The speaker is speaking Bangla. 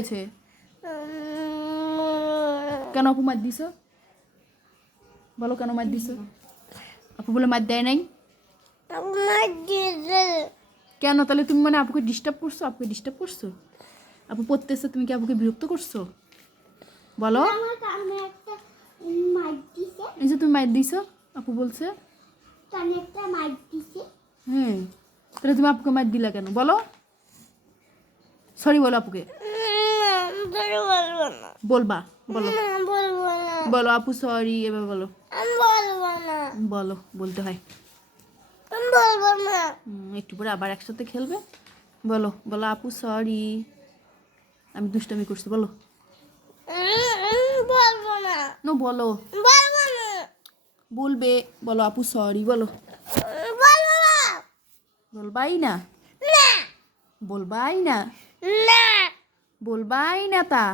হয়েছে? কেন আপু মার দিছো? বলো কেন মার দিছো? আপু বলে মার দেয় নাই কেন? তাহলে তুমি মানে আপুকে ডিস্টার্ব করছো? আপুকে ডিস্টার্ব করছো? আপু পড়তেছে, তুমি কি আপুকে বিরক্ত করছো? বলো। এই যে তুমি মার দিছো, আপু বলছে। হ্যাঁ, তাহলে তুমি আপুকে মার দিলা কেন? বলো, সরি বলো আপুকে। বলবা? বলো বলো আপু সরি, এবার বলো। বলো, বলতে হয়। একটু পরে আবার একসাথে খেলবে। বলো বলো আপু সরি, আমি দুষ্টামি করছি। বলো নো, বলো। বলবে। বলো আপু সরি, বলো। বলবাই না? বলবাই না? বলবাই না তা?